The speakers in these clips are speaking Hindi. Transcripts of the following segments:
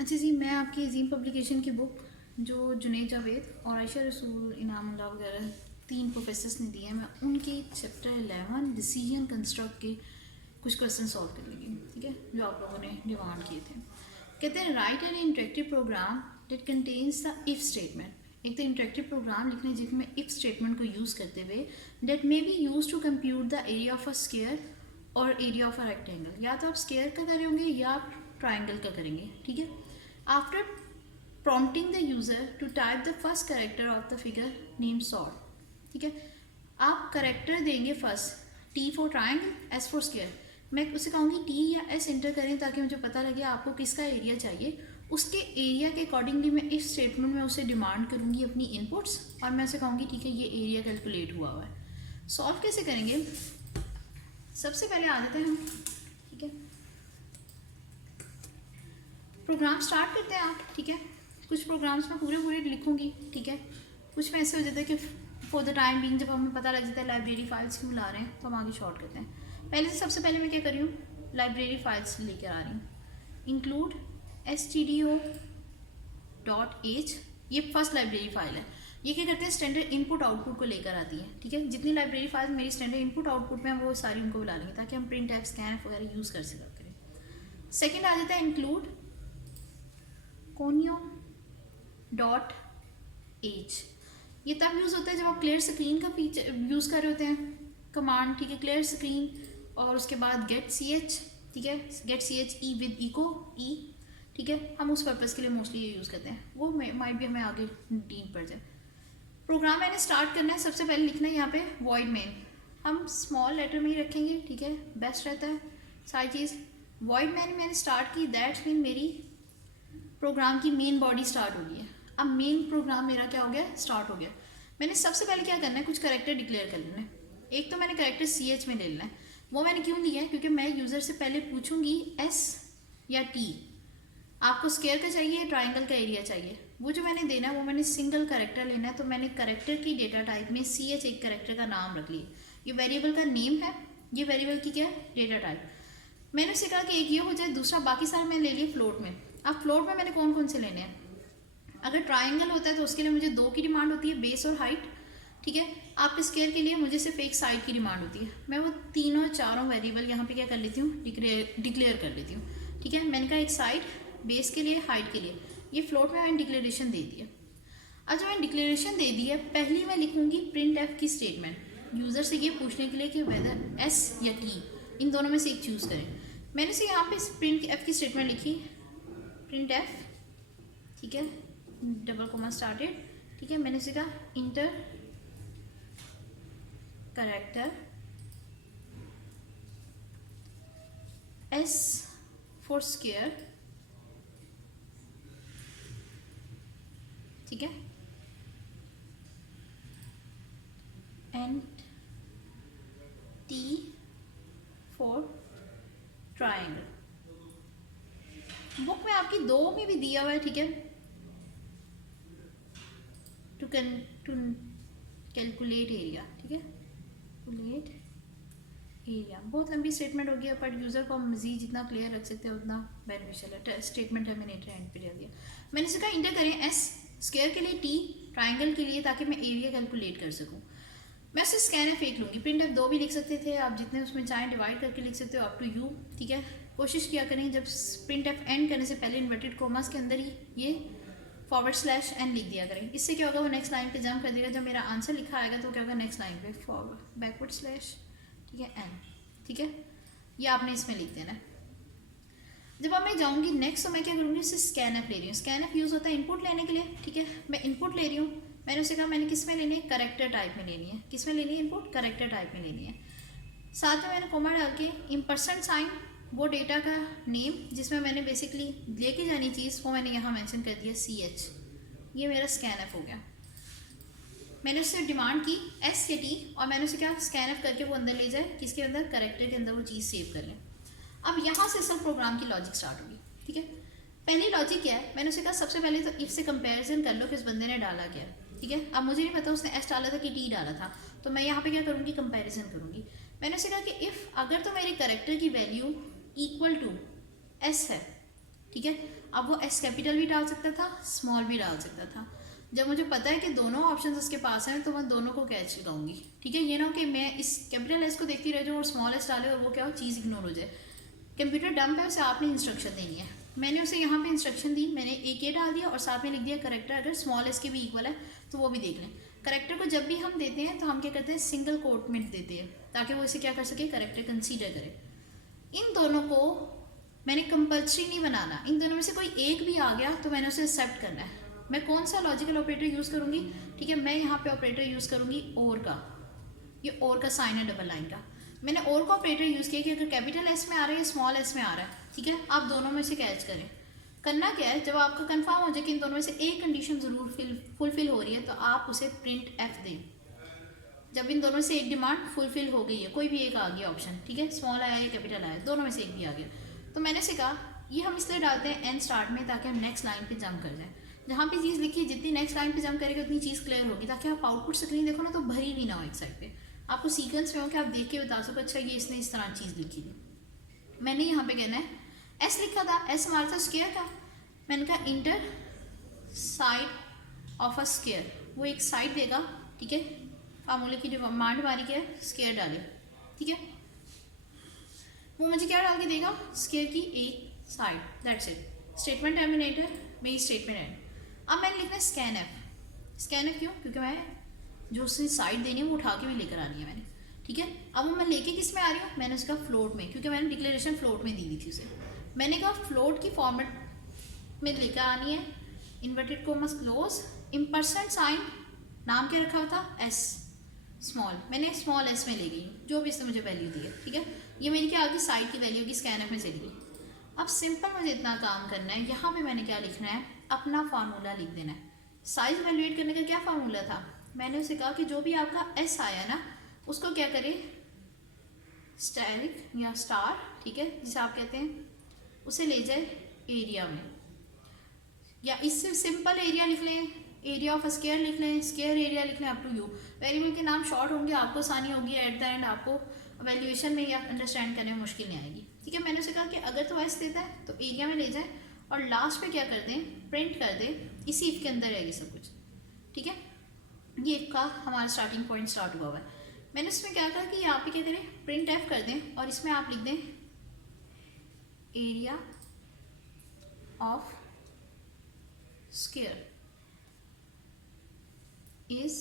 अच्छा जी, मैं आपकी अजीम पब्लिकेशन की बुक जो जुनैद जावेद और आयशा रसूल इनामुल्लाह वगैरह 3 प्रोफेसर्स ने दिए हैं, मैं उनके चैप्टर 11 डिसीजन कंस्ट्रक्ट के कुछ क्वेश्चन सॉल्व कर लगी। ठीक है, जो आप लोगों ने डिमांड किए थे। कहते हैं write an interactive program that contains the if statement. एक तो इंटरेक्टिव प्रोग्राम लिखना है जिसमें इफ स्टेटमेंट को यूज़ करते हुए that may be use to compute the area of a square और एरिया ऑफ अ रेक्टेंगल। या तो आप स्क्वायर का करेंगे या आप ट्राइंगल का करेंगे। ठीक है, after prompting the user to type the first character of the figure named sort। ठीक है, आप करेक्टर देंगे first, T for triangle, S for square. मैं उसे कहूँगी टी या एस एंटर करें ताकि मुझे पता लगे आपको किसका एरिया चाहिए। उसके एरिया के अकॉर्डिंगली मैं इस स्टेटमेंट में उसे डिमांड करूँगी अपनी इनपुट्स, और मैं उसे कहूँगी ठीक है ये एरिया कैलकुलेट हुआ हुआ है। सॉल्व कैसे करेंगे, सबसे पहले आ जाते हैं हम। ठीक है, प्रोग्राम स्टार्ट करते हैं आप। ठीक है, कुछ प्रोग्राम्स में पूरे लिखूंगी। ठीक है, कुछ में ऐसे हो जाता है कि फॉर द टाइम बीइंग जब हमें पता लग जाता है लाइब्रेरी फाइल्स क्यों ला रहे हैं तो हम आगे शॉर्ट करते हैं। पहले से सबसे पहले मैं क्या कर रही हूँ, लाइब्रेरी फाइल्स लेकर आ रही हूँ। इंक्लूड stdio.h, ये फर्स्ट लाइब्रेरी फाइल है। ये क्या करते हैं, स्टैंडर्ड इनपुट आउटपुट को लेकर आती है। ठीक है, जितनी लाइब्रेरी फाइल मेरी स्टैंडर्ड इनपुट आउटपुट में वो सारी उनको बुला लेंगे ताकि हम प्रिंट एफ स्कैन वगैरह यूज़ कर सकें। सेकेंड आ जाता है इंक्लूड conio.h। ये तब यूज़ होता है जब आप क्लियर स्क्रीन का फीचर यूज़ कर रहे होते हैं कमांड। ठीक है, क्लियर स्क्रीन और उसके बाद गेट सी एच। ठीक है, get C H E with echo E. ठीक है, हम उस पर्पज़ के लिए मोस्टली ये यूज़ करते हैं, वो माइट भी हमें आगे डील पड़ जाए। प्रोग्राम मैंने स्टार्ट करना है, सबसे पहले लिखना है यहाँ पे वॉइड मेन। हम स्मॉल लेटर में ही रखेंगे। ठीक है, बेस्ट रहता है सारी चीज़। वॉइड मैन मैंने स्टार्ट की, दैट्स मीन मेरी प्रोग्राम की मेन बॉडी स्टार्ट हो गई है। अब मेन प्रोग्राम मेरा क्या हो गया, स्टार्ट हो गया। मैंने सबसे पहले क्या करना है, कुछ करेक्टर डिक्लेयर कर लेना है। एक तो मैंने करेक्टर सी एच में ले लेना है। वो मैंने क्यों लिया है, क्योंकि मैं यूज़र से पहले पूछूंगी एस या टी, आपको स्क्वायर का चाहिए, ट्राइंगल का एरिया चाहिए। वो जो मैंने देना है वो मैंने सिंगल करेक्टर लेना है। तो मैंने करेक्टर की डेटा टाइप में सी एच एक करेक्टर का नाम रख लिया। ये वेरिएबल का नेम है, ये वेरिएबल की क्या है, डेटा टाइप। मैंने उसे कहा कि एक ये हो जाए, दूसरा बाकी सारे मैंने ले लिए फ्लोट में। अब फ्लोट में मैंने कौन कौन से लेने हैं, अगर ट्राइंगल होता है तो उसके लिए मुझे 2 की डिमांड होती है, बेस और हाइट। ठीक है, आप स्क्वायर के लिए मुझे सिर्फ एक साइड की डिमांड होती है। मैं वो तीनों चारों वेरिएबल यहाँ पे क्या कर लेती हूँ, डिक्लेयर कर लेती हूँ। ठीक है, मैंने कहा एक साइड, बेस के लिए, हाइट के लिए। ये फ्लोट में मैंने डिक्लेरेशन दे दी है। अब जब मैंने डिक्लेरेशन दे दी है, पहली मैं लिखूँगी प्रिंट एफ की स्टेटमेंट, यूज़र से ये पूछने के लिए कि वेदर एस या टी इन दोनों में से एक चूज़ करें। मैंने से यहाँ पे प्रिंट एफ की स्टेटमेंट लिखी, प्रिंट एफ। ठीक है, डबल कोमा स्टार्टेड। ठीक है, मैंने इसे कहा inter character S for square. ठीक है, and T for triangle. Book में आपकी 2 में भी दिया हुआ है। ठीक है, टू कैलकुलेट एरिया। ठीक है, कैलकुलेट एरिया बहुत लंबी स्टेटमेंट होगी, बट यूज़र को हम मज़ीद जितना क्लियर रख सकते हैं उतना बेनिफिशियल है। स्टेटमेंट है मैंने एंड पे दे दिया। मैंने इसे कहा इंटर करें एस स्क्वायर के लिए, टी ट्राइंगल के लिए, ताकि मैं एरिया कैलकुलेट कर सकूँ। मैं उसे स्कैन एफ एक लूँगी। प्रिंट एफ 2 भी लिख सकते थे आप, जितने उसमें चाहें डिवाइड करके लिख सकते हो, अप टू यू। ठीक है, कोशिश किया करें जब प्रिंट एफ एंड करने से पहले इन्वर्टेड कोमास के अंदर ही ये फॉरवर्ड / एन लिख दिया करें। इससे क्या होगा, वो नेक्स्ट लाइन पे जंप कर देगा। जब मेरा आंसर लिखा आएगा तो क्या होगा, नेक्स्ट लाइन पे फॉरवर्ड बैकवर्ड / ठीक है एन। ठीक है, ये आपने इसमें लिख देना है। जब अब मैं जाऊँगी नेक्स्ट तो मैं क्या करूँगी, उससे स्कैन एफ ले रही हूँ। स्कैन एफ यूज़ होता है इनपुट लेने के लिए। ठीक है, मैं इनपुट ले रही हूँ। मैंने उसे कहा मैंने किस में लेनी है, करेक्टर टाइप में लेनी है। किस में लेनी है इनपुट, करेक्टर टाइप में लेनी है। साथ में मैंने कोमा डाल के इम्पर्सन साइन, वो डेटा का नेम जिसमें मैंने बेसिकली लेके जानी चीज़ वो मैंने यहाँ मेंशन कर दिया सी एच। ये मेरा स्कैन एफ हो गया। मैंने उससे डिमांड की एस या टी, और मैंने उसे क्या स्कैन एफ करके वो अंदर ले जाए, किसके अंदर, करेक्टर के अंदर वो चीज़ सेव कर लें। अब यहाँ से सब प्रोग्राम की लॉजिक स्टार्ट होगी। ठीक है, पहली लॉजिक क्या है, मैंने उसे कहा सबसे पहले तो इफ से कंपैरिजन कर लो कि उस बंदे ने डाला क्या। ठीक है, अब मुझे नहीं पता उसने एस डाला था कि टी डाला था, तो मैं यहाँ पे क्या करूँगी, कंपैरिजन करूँगी। मैंने उसे कहा कि इफ़ अगर तो मेरे करेक्टर की वैल्यू इक्वल टू एस है ठीक है। अब वो एस कैपिटल भी डाल सकता था, स्मॉल भी डाल सकता था। जब मुझे पता है कि दोनों ऑप्शंस उसके पास हैं तो मैं दोनों को कैच लगाऊंगी, ठीक है। ये ना कि मैं इस कैपिटल एस को देखती रह जाऊँ और स्मॉल एस डाले और वो क्या हो, चीज़ इग्नोर हो जाए। कंप्यूटर डंप है, उसे आपने इंस्ट्रक्शन देनी है। मैंने उसे यहाँ पे इंस्ट्रक्शन दी, मैंने एक ये डाल दिया और साथ में लिख दिया करेक्टर अगर स्मॉल एस के भी इक्वल है तो वो भी देख लें। करेक्टर को जब भी हम देते हैं तो हम क्या करते हैं, सिंगल कोट में देते हैं ताकि वो इसे क्या कर सके, करेक्टर कंसीडर करे। इन दोनों को मैंने कंपल्सरी नहीं बनाना, इन दोनों में से कोई एक भी आ गया तो मैंने उसे एक्सेप्ट करना है। मैं कौन सा लॉजिकल ऑपरेटर यूज़ करूँगी, ठीक है। मैं यहाँ पे ऑपरेटर यूज़ करूँगी और का, ये और का साइन है डबल लाइन का। मैंने और का ऑपरेटर यूज़ किया कि अगर कैपिटल एस में आ रहा है या स्मॉल एस में आ रहा है, ठीक है। आप दोनों में से कैच करें। करना क्या है, जब आपको कंफर्म हो जाए कि इन दोनों में से एक कंडीशन ज़रूर फुलफिल हो रही है तो आप उसे प्रिंट एफ दें। जब इन दोनों से एक डिमांड फुलफिल हो गई है, कोई भी एक आ गया ऑप्शन, ठीक है, स्मॉल आया या कैपिटल आया, दोनों में से एक भी आ गया, तो मैंने से कहा ये हम इसलिए डालते हैं एन स्टार्ट में ताकि हम नेक्स्ट लाइन पे जंप कर जाएं। जहाँ पे चीज़ लिखी है जितनी नेक्स्ट लाइन पे जंप करेगी उतनी चीज़ क्लियर होगी, ताकि आप आउटपुट स्क्रीन देखो ना तो भरी भी ना हो एक साइड पे, आपको सीक्वेंस में हो कि आप देख के बता सको अच्छा ये इसने इस तरह चीज़ लिखी थी। मैंने यहाँ पे कहना है एस लिखा था, एस हमारा था स्क्वायर था, मैंने कहा inter side of a square, वो एक साइड देगा, ठीक है। फार्मूले की जो कमांड हमारी क्या है, स्क्वायर डाले, ठीक है। वो मुझे क्या डाल के देगा, स्क्वायर की एक side, that's it. Statement terminator, मेरी स्टेटमेंट एंड। अब मैंने लिखना है स्कैन एफ। स्कैन एफ क्यों, क्योंकि मैं जो उसने साइड देनी है वो उठा के भी लेकर आनी है मैंने, ठीक है। अब मैं लेके किस में आ रही हूँ, मैंने उसका फ्लोट में, क्योंकि मैंने डिक्लेरेशन फ्लोट में दी हुई थी उसे। मैंने कहा फ्लोट की फॉर्मेट में लेकर आनी है, इन्वर्टेड कोमास क्लोज, इम्परसेंट साइन नाम क्या रखा हुआ था, एस स्मॉल, मैंने स्मॉल एस में ले गई जो भी इसने मुझे वैल्यू दी है, ठीक है। ये मेरी क्या आ गई, साइड की वैल्यू की स्कैन एफ में चली गई। अब सिंपल मुझे इतना काम करना है, यहाँ पे मैंने क्या लिखना है, अपना फार्मूला लिख देना है। साइज वैल्यूएट करने का क्या फार्मूला था, मैंने उसे कहा कि जो भी आपका एस आया ना उसको क्या करें, स्टैरिक या स्टार, ठीक है, जिसे आप कहते हैं, उसे ले जाए एरिया में, या इससे सिंपल एरिया लिख लें, एरिया ऑफ स्क्वायर लिख लें, स्क्वायर एरिया लिख लें, अप टू यू। वेरिएबल के नाम शॉर्ट होंगे, आपको आसानी होगी, एट द एंड आपको वैल्यूएशन में या अंडरस्टैंड करने में मुश्किल नहीं आएगी, ठीक है। मैंने उसे कहा कि अगर तो एस देता है तो एरिया में ले जाए और लास्ट पे क्या कर दें, प्रिंट कर दें, इसी इफ के अंदर रहेगी सब कुछ, ठीक है। ये इफ का हमारा स्टार्टिंग पॉइंट स्टार्ट हुआ हुआ है। मैंने उसमें क्या कहा कि यहाँ पे क्या करें, प्रिंट एफ कर दें और इसमें आप लिख दें एरिया ऑफ स्क्वायर इज,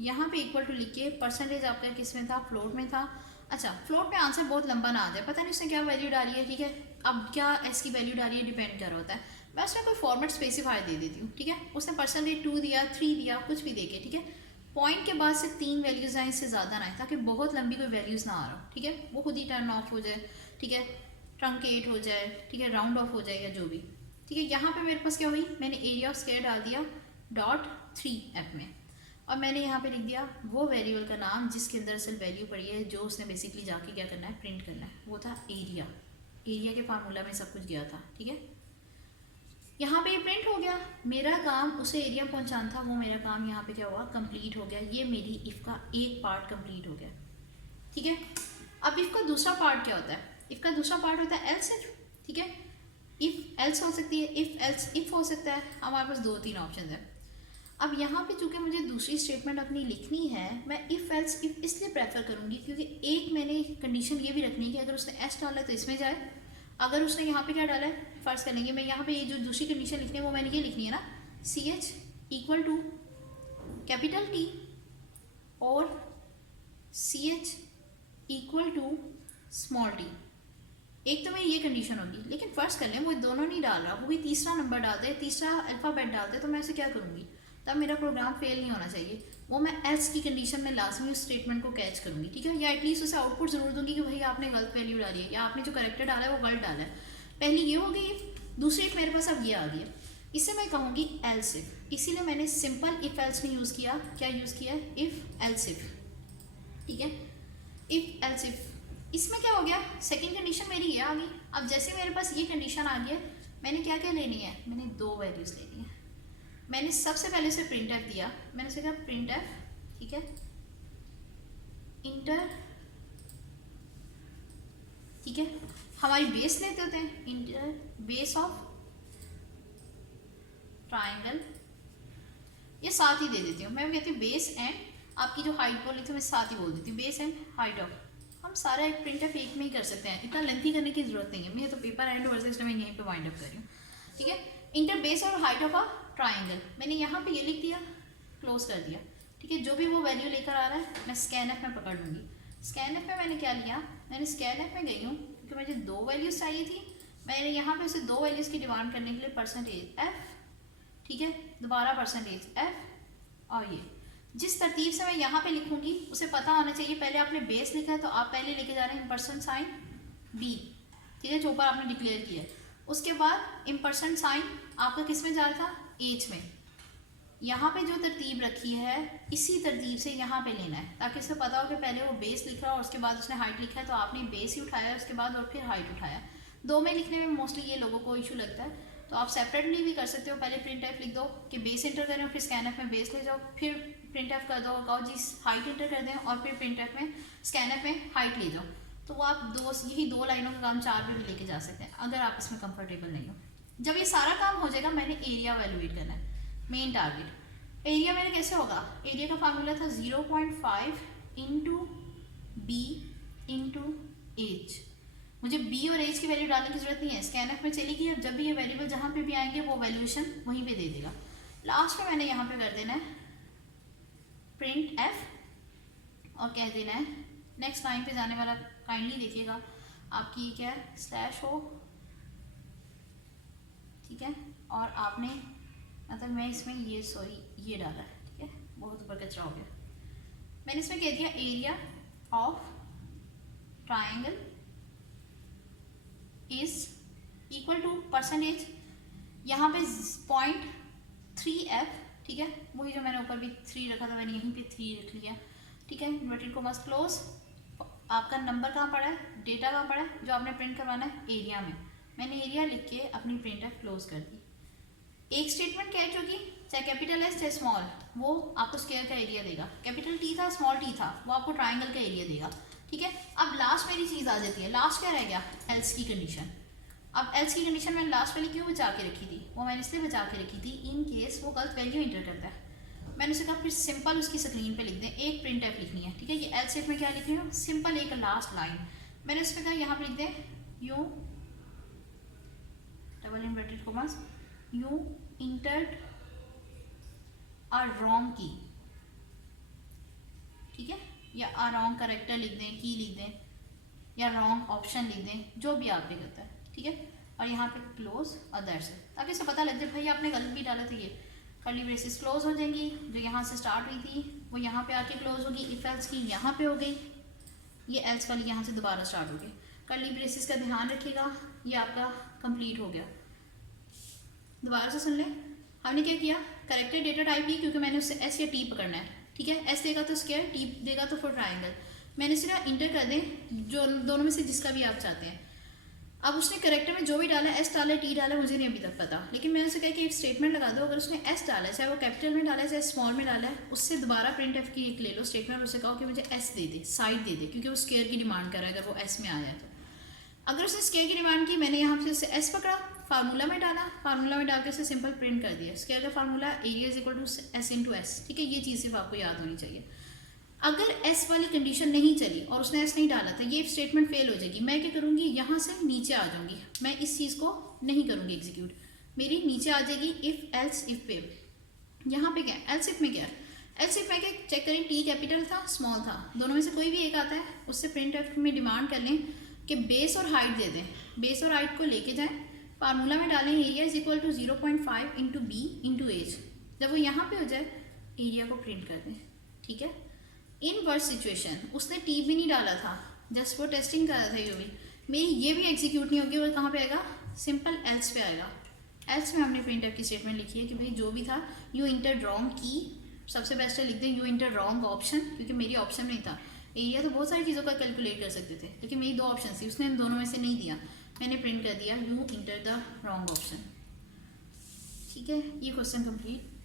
यहाँ पे इक्वल टू लिख के, परसेंटेज आपका किस में था, फ्लोट में था। अच्छा, फ्लोट में आंसर बहुत लंबा ना आ जाए, पता नहीं उसने क्या वैल्यू डाली है, ठीक है। अब क्या एस की वैल्यू डाली है डिपेंड कर रहा होता है, मैं उसमें कोई फॉर्मेट स्पेसिफाई दे देती हूँ, ठीक है। उसने परसेंटेज 2 दिया, 3 दिया, कुछ भी देके, ठीक है। पॉइंट के बाद से 3 वैल्यूज आए, इससे ज़्यादा ना आए, ताकि बहुत लंबी कोई वैल्यूज़ ना आ रहा हो, ठीक है। वो खुद ही टर्न ऑफ हो जाए, ठीक है, ट्रंकेट हो जाए, ठीक है, राउंड ऑफ हो जाए या जो भी, ठीक है। यहाँ पे मेरे पास क्या हुई, मैंने एरिया ऑफ स्क्वायर डाल दिया .3f में, और मैंने यहाँ पे लिख दिया वो वेरिएबल का नाम जिसके अंदर असल वैल्यू पड़ी है, जो उसने बेसिकली जाके क्या करना है, प्रिंट करना है, वो था एरिया। एरिया के फार्मूला में सब कुछ गया था, ठीक है। यहाँ पे ये प्रिंट हो गया, मेरा काम उसे एरिया पहुँचाना था, वो मेरा काम यहाँ पे क्या हुआ, कंप्लीट हो गया। ये मेरी इफ़ का एक पार्ट कंप्लीट हो गया, ठीक है। अब इफ़ का दूसरा पार्ट क्या होता है, इफ़ का दूसरा पार्ट होता है एल्स इफ, ठीक है। इफ़ एल्स हो सकती है, इफ़ एल्स इफ़ हो सकता है, हमारे पास 2-3 ऑप्शन है। अब यहाँ पे चूँकि मुझे दूसरी स्टेटमेंट अपनी लिखनी है, मैं इफ़ एल्स इफ इसलिए प्रेफर करूँगी क्योंकि एक मैंने कंडीशन ये भी रखनी है कि अगर उसने एस डाला है तो इसमें जाए, अगर उसने यहाँ पे क्या डाला है, फर्ज कर लेंगे, मैं यहाँ पे ये जो दूसरी कंडीशन लिखनी है वो मैंने ये लिखनी है ना, CH equal to capital T और CH equal to small t। एक तो मेरी ये कंडीशन होगी, लेकिन फर्ज कर लें वो दोनों नहीं डाल रहा, वो भी तीसरा नंबर डालता है, तीसरा अल्फ़ाबेट डालता है, तो मैं ऐसे क्या करूँगी, तब मेरा प्रोग्राम फेल नहीं होना चाहिए। वो मैं एल्स की कंडीशन में लाजमी उस स्टेटमेंट को कैच करूँगी, ठीक है, या एटलीस्ट उसे आउटपुट ज़रूर दूंगी कि भाई आपने गलत वैल्यू डाली है या आपने जो करेक्टर डाला है वो गलत डाला है। पहली ये हो गई, दूसरी एक मेरे पास अब ये आ गया, इसे मैं कहूँगी एल्स इफ, इसीलिए मैंने सिंपल इफ़ एल्स में यूज़ किया, क्या यूज़ किया, इफ़ एल्स इफ, ठीक है, इफ़ एल्स इफ। इसमें क्या हो गया, सेकेंड कंडीशन मेरी ये आ गई। अब जैसे मेरे पास ये कंडीशन आ गई है, मैंने क्या क्या लेनी है, मैंने 2 वैल्यूज़ लेनी है। मैंने सबसे पहले से प्रिंट एफ दिया, मैंने उसे कहा प्रिंट एफ, ठीक है, इंटर, ठीक है, हमारी बेस लेते होते हैं, इंटर बेस ऑफ ट्राइंगल, ये साथ ही दे देती हूँ मैं, कहती हूँ बेस एंड आपकी जो हाइट बोली थी मैं साथ ही बोल देती हूँ, बेस एंड हाइट ऑफ। हम सारा एक प्रिंट ऑफ एक में ही कर सकते हैं, इतना लेंथी करने की जरूरत नहीं है, मैं तो पेपर एंड वर्सेस इसलिए मैं यहीं पे वाइंड अप कर रही हूँ, ठीक है। इंटर बेस और हाइट ऑफ अ ट्राइंगल, मैंने यहाँ पे ये लिख दिया, क्लोज कर दिया, ठीक है। जो भी वो वैल्यू लेकर आ रहा है मैं स्कैन एफ में पकड़ लूँगी। स्कैन एफ में मैंने क्या लिया, मैंने स्कैन एफ में गई हूँ क्योंकि मुझे 2 वैल्यूज़ चाहिए थी, मैंने यहाँ पे उसे 2 वैल्यूज़ की डिमांड करने के लिए परसेंटेज एफ, ठीक है, दोबारा परसेंटेज एफ, और ये जिस तरतीब से मैं यहाँ पे लिखूंगी उसे पता होना चाहिए, पहले आपने बेस लिखा है तो आप पहले लेके जा रहे हैं इम्पर्सन साइन बी, ठीक है, जो ऊपर आपने डिक्लेयर किया है। उसके बाद इम्पर्सन साइन आपका किस में जा रहा था, एच में। यहाँ पे जो तरतीब रखी है इसी तरतीब से यहाँ पे लेना है, ताकि उसे पता हो कि पहले वो बेस लिखा और उसके बाद उसने हाइट लिखा है, तो आपने बेस ही उठाया उसके बाद और फिर हाइट उठाया। 2 में लिखने में मोस्टली ये लोगों को इशू लगता है, तो आप सेपरेटली भी कर सकते हो, पहले प्रिंट एफ लिख दो कि बेस इंटर करें, फिर स्कैन एफ में बेस ले जाओ, फिर प्रिंट एफ कर दो, कहो जी हाइट इंटर कर दें, और फिर प्रिंट एफ में स्कैन एफ में हाइट ले जाओ। तो वो आप यही 2 लाइनों का काम 4 में भी लेके जा सकते हैं अगर आप इसमें कंफर्टेबल नहीं हो। जब ये सारा काम हो जाएगा मैंने एरिया वैल्यूएट करना है, मेन टारगेट। एरिया मेरे कैसे होगा, एरिया का फार्मूला था 0.5 इंटू बी इंटू एच। मुझे बी और एच की वैल्यू डालने की जरूरत नहीं है, स्कैन एफ में चली गई, अब जब भी ये वेरिएबल जहाँ पे भी आएंगे वो वैल्यूएशन वहीं पे दे देगा। लास्ट में मैंने यहाँ पे कर देना है प्रिंट एफ और कह देना है, नेक्स्ट लाइन पे जाने वाला काइंडली देखिएगा आपकी क्या है, स्लैश हो, ठीक है, और आपने मतलब मैं इसमें ये डाला है, ठीक है, बहुत ऊपर कचरा हो गया। मैंने इसमें कह दिया area of triangle is equal to percentage, यहाँ पे 0.3f, ठीक है, वही जो मैंने ऊपर भी 3 रखा था मैंने यहीं पे 3 रख लिया, ठीक है, इन्वर्टेड कॉमास क्लोज। आपका नंबर कहाँ पड़ा है, डेटा कहाँ पड़ा है, जो आपने प्रिंट करवाना है एरिया में, मैंने एरिया लिख के अपनी प्रिंट एफ क्लोज कर दी। एक स्टेटमेंट कैच होगी, चाहे कैपिटल एस चाहे स्मॉल, वो आपको स्क्वायर का एरिया देगा, कैपिटल टी था स्मॉल टी था वो आपको ट्राइंगल का एरिया देगा, ठीक है। अब लास्ट मेरी चीज़ आ जाती है, लास्ट क्या रह गया, एल्स की कंडीशन। अब एल्स की कंडीशन मैंने लास्ट वाली क्यों बचा के रखी थी, वो मैंने इसलिए बचा के रखी थी इन केस वो गलत वैल्यू इंटर करता है। मैंने उसे कहा फिर सिंपल उसकी स्क्रीन पे लिख दें, एक प्रिंट एफ लिखनी है, ठीक है। ये एल्स स्टेटमेंट में क्या लिख रही हूँ, सिंपल एक लास्ट लाइन मैंने उसमें कहा यहाँ पे लिख दें U double inverted commas you entered a wrong की, ठीक है, या अ रॉन्ग करेक्टर लिख दें, की लिख दें, या रॉन्ग ऑप्शन लिख दें, जो भी आप पे करता है, ठीक है। और यहाँ पे क्लोज अदर से, ताकि इसे पता लग जाए भाई आपने गलत भी डाला था, ये कर्ली ब्रेसेस क्लोज हो जाएंगी, जो यहाँ से स्टार्ट हुई थी वो यहाँ पे आके क्लोज होगी, इफ एल्स की यहाँ पे हो गई, ये एल्स वाली यहाँ से दोबारा स्टार्ट होगी। कर्ली ब्रेसेस का ध्यान रखिएगा, ये आपका कंप्लीट हो गया। दोबारा से सुन लें, हमने क्या किया, करेक्टेड डेटा टाइप ली क्योंकि मैंने उससे एस या टी पकड़ना है, ठीक है, एस देगा तो स्क्वायर, टी देगा तो फॉर ट्राइंगल। मैंने सिर्फ इंटर कर दें जो दोनों में से जिसका भी आप चाहते हैं। अब उसने करेक्टर में जो भी डाला, एस डाला है टी डाला है, मुझे नहीं अभी तक पता, लेकिन मैंने उसे कहा कि एक स्टेटमेंट लगा दो, अगर उसने एस डाला है चाहे वो कैपिटल में डाला है चाहे स्मॉल में डाला है, उससे दोबारा प्रिंट एफ की एक ले लो स्टेटमेंट, उससे कहो कि मुझे एस दे दे, साइड दे दे, क्योंकि वो स्क्वायर की डिमांड कर रहा है अगर वो एस में आया है तो। अगर उसने स्क्वायर की डिमांड की, मैंने यहाँ से एस पकड़ा, फार्मूला में डाला, फार्मूला में डाल के उसे सिंपल प्रिंट कर दिया, स्क्वायर का formula area is equal to S into S, ठीक है, ये चीज़ सिर्फ आपको याद होनी चाहिए। अगर एस वाली कंडीशन नहीं चली और उसने एस नहीं डाला था, ये स्टेटमेंट फेल हो जाएगी। मैं क्या करूँगी, यहाँ से नीचे आ जाऊँगी, मैं इस चीज़ को नहीं करूँगी एग्जीक्यूट, मेरी नीचे आ जाएगी इफ़ एल्स इफ पे। यहाँ पे क्या है, एल्स इफ में क्या है, एल्स इफ में क्या चेक करें, टी कैपिटल था स्मॉल था, दोनों में से कोई भी एक आता है, उससे प्रिंट एफ में डिमांड कर लें कि बेस और हाइट दे दें, बेस और हाइट को लेके जाएँ, फार्मूला में डालें area is equal to 0.5 into B into H, जब वो यहाँ पे हो जाए एरिया को प्रिंट कर दें, ठीक है। इन वर्स्ट सिचुएशन उसने टी भी नहीं डाला था, जस्ट वो टेस्टिंग कर रहा था, ये भी मेरी ये भी एग्जीक्यूट नहीं होगी, वो कहाँ पे आएगा, सिंपल एल्स पे आएगा। एल्स में हमने प्रिंट एफ की स्टेटमेंट लिखी है कि भाई जो भी था, यू इंटर रॉन्ग की, सबसे बेस्ट है लिख दें यू इंटर रॉन्ग ऑप्शन, क्योंकि मेरी ऑप्शन नहीं था। एरिया तो बहुत सारी चीज़ों का कैलकुलेट कर सकते थे, लेकिन मेरी 2 ऑप्शन थी, उसने इन दोनों में से नहीं दिया, मैंने प्रिंट कर दिया you enter the wrong option, ठीक है। ये क्वेश्चन कंप्लीट।